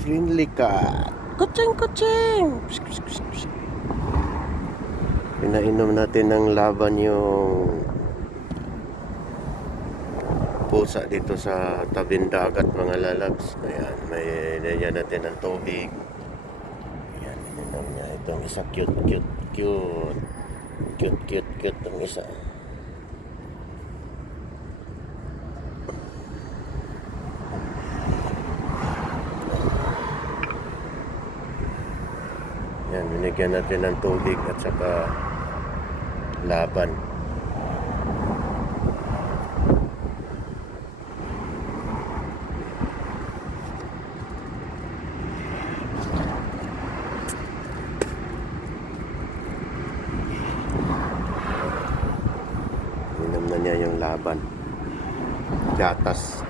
Friendly cat. Kutsing, kutsing. Pinainom natin ng laban yung pusa dito sa tabing dagat, mga lalabs. Ayan, may nilagyan natin ng tubig. Ayan, ininom niya. Itong isa cute, cute, cute. Cute, cute, cute itong isa. Yan, binigyan natin ng tubig at saka laban. Inom na niya yung laban. Gatas.